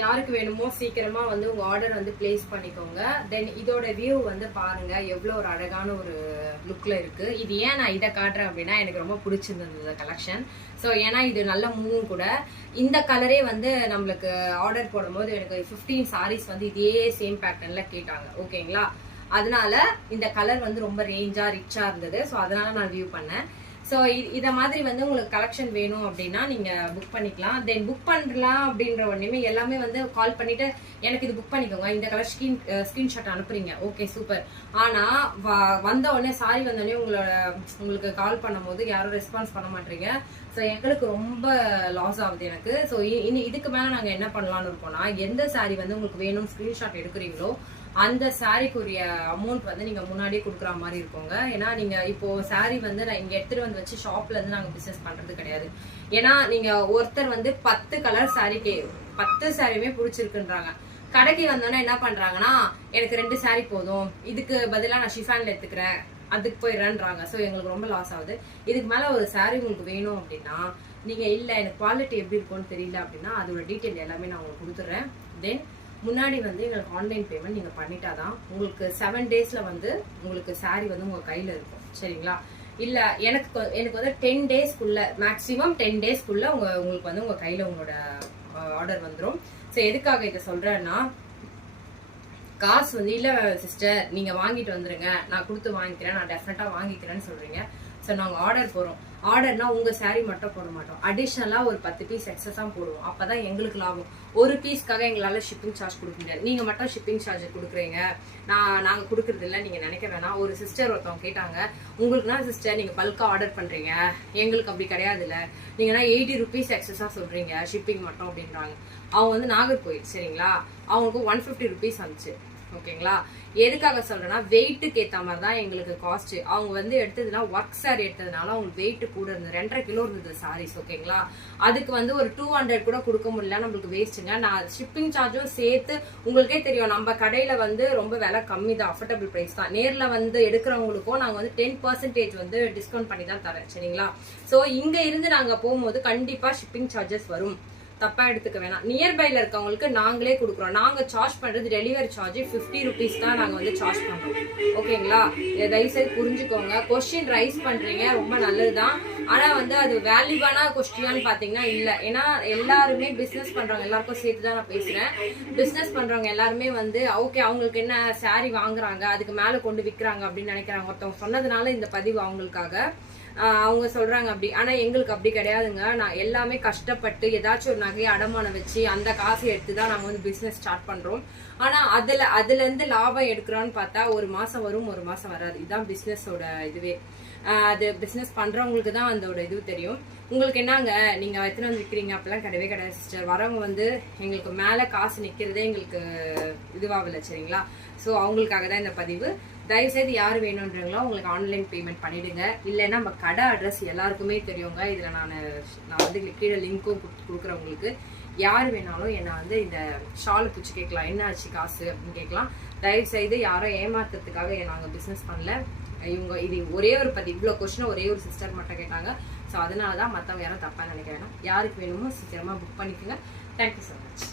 யாருக்கு வேணுமோ சீக்கிரமா வந்து உங்க ஆர்டர் வந்து பிளேஸ் பண்ணிக்கோங்க. தென் இதோட வியூ வந்து பாருங்க எவ்வளவு ஒரு அழகான ஒரு லுக்ல இருக்கு. இது ஏன் நான் இதை காட்டுறேன் அப்படின்னா எனக்கு ரொம்ப பிடிச்சிருந்தது இந்த கலெக்ஷன். ஸோ ஏன்னா இது நல்ல மூவும் கூட. இந்த கலரே வந்து நம்மளுக்கு ஆர்டர் போடும்போது எனக்கு 15 சாரீஸ் வந்து இதே சேம் பேட்டர்ன்ல கேட்டாங்க. ஓகேங்களா, அதனால இந்த கலர் வந்து ரொம்ப ரேஞ்சா ரிச்சா இருந்தது. ஸோ அதனால நான் வியூ பண்ணேன். ஸோ இதை மாதிரி வந்து உங்களுக்கு கலெக்ஷன் வேணும் அப்படின்னா நீங்க புக் பண்ணிக்கலாம். தென் புக் பண்ணலாம் அப்படின்ற உடனே எல்லாமே வந்து கால் பண்ணிட்டு எனக்கு இது புக் பண்ணிக்கோங்க, இந்த கலர் ஸ்கிரீன்ஷாட் அனுப்புறீங்க. Okay super. ஆனா வந்த உடனே சாரி வந்தோடனே உங்களுக்கு கால் பண்ணும் போது யாரும் ரெஸ்பான்ஸ் பண்ண மாட்டீங்க. ஸோ எங்களுக்கு ரொம்ப லாஸ் ஆகுது எனக்கு. ஸோ இதுக்கு மேல நாங்க என்ன பண்ணலாம்னு இருக்கோம்னா, எந்த சாரி வந்து உங்களுக்கு வேணும் ஸ்கிரீன்ஷாட் எடுக்கிறீங்களோ அந்த சாரிக்குரிய அமௌண்ட் வந்து நீங்க முன்னாடியே கொடுக்குற மாதிரி இருக்குங்க. ஏன்னா நீங்க இப்போ சாரி வந்து நான் இங்க எடுத்துட்டு வந்து வச்சு ஷாப்ல இருந்து நாங்க பிசினஸ் பண்றது கிடையாது. ஏன்னா நீங்க ஒருத்தர் வந்து 10 கலர் சாரிக்கு 10 சாரியுமே பிடிச்சிருக்குன்றாங்க. கடைக்கு வந்தோன்னா என்ன பண்றாங்கன்னா, எனக்கு 2 சாரி போதும், இதுக்கு பதிலா நான் ஷிஃபான்ல எடுத்துக்கிறேன், அதுக்கு போயிடுறேன்றாங்க. ஸோ எங்களுக்கு ரொம்ப லாஸ் ஆகுது. இதுக்கு மேல ஒரு சாரி உங்களுக்கு வேணும் அப்படின்னா நீங்க இல்ல எனக்கு குவாலிட்டி எப்படி இருக்கும்னு தெரியல அப்படின்னா அதோட டீட்டெயில் எல்லாமே நான் உங்களுக்கு கொடுத்துட்றேன். தென் முன்னாடி வந்து எங்களுக்கு ஆன்லைன் பேமெண்ட் நீங்க பண்ணிட்டாதான் உங்களுக்கு 7 டேஸ்ல வந்து உங்களுக்கு சாரி வந்து உங்க கையில இருக்கும். சரிங்களா, இல்ல எனக்கு வந்து 10 டேஸ்க்குள்ள மேக்ஸிமம் 10 டேஸ்க்குள்ள உங்களுக்கு வந்து உங்க கையில உங்களோட ஆர்டர் வந்துடும். ஸோ எதுக்காக இதை சொல்றேன்னா, காசு வந்து இல்ல சிஸ்டர் நீங்க வாங்கிட்டு வந்துருங்க, நான் கொடுத்து வாங்கிக்கிறேன், நான் டெஃபினட்டா வாங்கிக்கிறேன்னு சொல்றீங்க. ஸோ நாங்கள் ஆர்டர் போகிறோம். ஆர்டர்னா உங்கள் சாரீ மட்டும் போட மாட்டோம், அடிஷ்னலாக ஒரு 10 பீஸ் எக்ஸஸாக போடுவோம். அப்போ தான் எங்களுக்கு லாபம். ஒரு பீஸ்க்காக எங்களால் ஷிப்பிங் சார்ஜ் கொடுக்க முடியாது. நீங்கள் மட்டும் ஷிப்பிங் சார்ஜ் கொடுக்குறீங்க, நாங்கள் கொடுக்குறது இல்லை நீங்கள் நினைக்க வேணாம். ஒரு சிஸ்டர் ஒருத்தவங்க கேட்டாங்க, உங்களுக்குனா சிஸ்டர் நீங்கள் பல்காக ஆர்டர் பண்ணுறீங்க, எங்களுக்கு அப்படி கிடையாது இல்லை, நீங்கன்னா 80 ருபீஸ் எக்ஸஸாக சொல்கிறீங்க ஷிப்பிங் மட்டும் அப்படின்றாங்க. அவங்க வந்து நாகர்கோயில். சரிங்களா, அவங்களுக்கு 150 ருபீஸ் வந்துச்சு. ஓகேங்களா, எதுக்காக சொல்றேன்னா வெயிட்டுக்கு ஏற்ற மாதிரி தான் எங்களுக்கு காஸ்ட். அவங்க வந்து எடுத்ததுன்னா ஒர்க் சாரி எடுத்ததுனால அவங்களுக்கு வெயிட் கூட இருந்தது, 2.5 கிலோ இருந்தது சாரீஸ். ஓகேங்களா, அதுக்கு வந்து ஒரு 200 கூட கொடுக்க முடியல, நம்மளுக்கு வேஸ்ட்டுங்க. நான் ஷிப்பிங் சார்ஜும் சேர்த்து உங்களுக்கே தெரியும் நம்ம கடையில வந்து ரொம்ப விலை கம்மி தான், அஃபோர்டபுள் பிரைஸ் தான். நேர்ல வந்து எடுக்கிறவங்களுக்கும் நாங்க வந்து 10% வந்து டிஸ்கவுண்ட் பண்ணி தான் தரேன். சரிங்களா, ஸோ இங்க இருந்து நாங்க போகும்போது கண்டிப்பா ஷிப்பிங் சார்ஜஸ் வரும், தப்பா எடுத்துக்க வேணாம். நியர்பைல இருக்கவங்களுக்கு நாங்களே கொடுக்குறோம். நாங்க சார்ஜ் பண்றது டெலிவரி சார்ஜ் 50 ருபீஸ் தான் நாங்க வந்து சார்ஜ் பண்றோம். ஓகேங்களா, இதை தயவுசெய்து புரிஞ்சுக்கோங்க. கொஸ்டின் ரைஸ் பண்றீங்க ரொம்ப நல்லதுதான், ஆனா வந்து அது வேல்யூவான கொஸ்டினான்னு பாத்தீங்கன்னா இல்ல. ஏன்னா எல்லாருமே பிசினஸ் பண்றவங்க எல்லாருக்கும் சேர்த்து தான் நான் பேசுறேன். பிசினஸ் பண்றவங்க எல்லாருமே வந்து ஓகே அவங்களுக்கு என்ன சாரி வாங்குறாங்க அதுக்கு மேல கொண்டு விற்கிறாங்க அப்படின்னு நினைக்கிறாங்க. ஒருத்தவங்க சொன்னதுனால இந்த பதிவு அவங்களுக்காக அவங்க சொல்றாங்க அப்படி. ஆனா எங்களுக்கு அப்படி கிடையாதுங்க. நான் எல்லாமே கஷ்டப்பட்டு ஏதாச்சும் ஒரு நகையை அடமானம் வச்சு அந்த காசை எடுத்துதான் நாங்க வந்து பிசினஸ் ஸ்டார்ட் பண்றோம். ஆனா அதுல இருந்து லாபம் எடுக்கிறோம்னு பார்த்தா ஒரு மாசம் வரும், ஒரு மாசம் வராது. இதுதான் பிசினஸோட இதுவே. அது பிசினஸ் பண்றவங்களுக்கு தான் அதோட இது தெரியும். உங்களுக்கு என்னங்க நீங்க எத்தனை வந்து விற்கிறீங்க அப்பெல்லாம் கிடையவே கிடையாது சிஸ்டர். வரவங்க வந்து எங்களுக்கு மேல காசு நிக்கிறதே எங்களுக்கு இதுவாகல. சரிங்களா, ஸோ அவங்களுக்காக தான் இந்த பதிவு. தயவுசெய்து யார் வேணும்ன்றீங்களோ உங்களுக்கு ஆன்லைன் பேமெண்ட் பண்ணிடுங்க. இல்லைன்னா நம்ம கடை அட்ரஸ் எல்லாருக்குமே தெரியுங்க. இதுல நான் வந்து கீழே லிங்க்கும் கொடுக்குறேன் உங்களுக்கு. யார் வேணாலும் என்ன வந்து இந்த ஷால் பிடிச்சி கேட்கலாம், என்ன ஆச்சு காசு அப்படின்னு கேட்கலாம். தயவுசெய்து யாரும் ஏமாத்துறதுக்காக நாங்கள் பிஸ்னஸ் பண்ணல. இவங்க இது ஒரே ஒரு இவ்வளோ கொஸ்டின் ஒரே ஒரு சிஸ்டர் மட்டும் கேட்டாங்க. ஸோ அதனால தான் மற்றவங்க யாரும் தப்பாக நினைக்கிறேன். யாருக்கு வேணுமோ சீக்கிரமாக புக் பண்ணிக்கோங்க. Thank you so much.